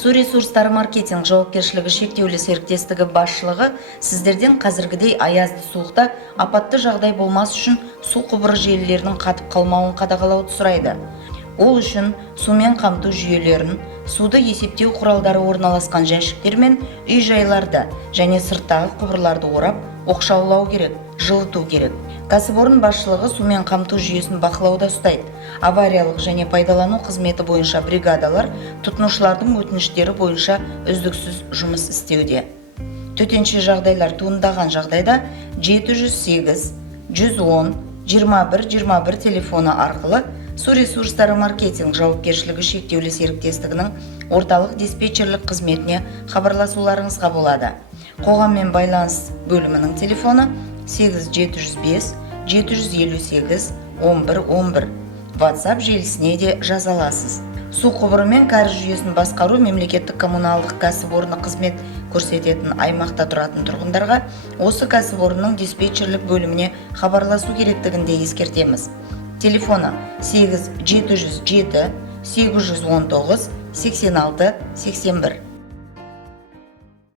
Су ресурстары маркетинг жауапкершілігі шектеулі серіктестігі басшылығы сіздерден қазіргідей аязды суықта апатты жағдай болмас үшін су құбыры желілерінің қатып қалмауын қадағалауды сұрайды. Ол үшін сумен қамту жүйелерін, суды есептеу құралдары орналасқан жәшіктер мен үй-жайларды және сырттағы құбырларды орап, оқшаулау керек, жылыту керек. Кәсіпорын басшылығы сумен қамту жүйесін бақылауда ұстайды. Авариялық және пайдалану қызметі бойынша бригадалар тұтынушылардың өтініштері бойынша үздіксіз жұмыс істеуде. Төтенше жағдайлар туындаған жағдайда 708 110 21 телефоны арқылы Су ресурстары маркетинг жауапкершілігі шектеулі серіктестігінің орталық диспетчерлік қызметіне хабарласуларыңызға болады. Қоғаммен байланыс бөлімінің телефоны 8705 758 1111. WhatsApp желісіне де жаза аласыз. Су құбыры мен кәріз жүйесін басқару мемлекеттік коммуналдық кәсіпорны қызмет көрсететін аймақта тұратын тұрғындарға осы кәсіпорынның диспетчерлік бөліміне хабарласу керектігінде ескертеміз. Телефоны 8707 819 86 81.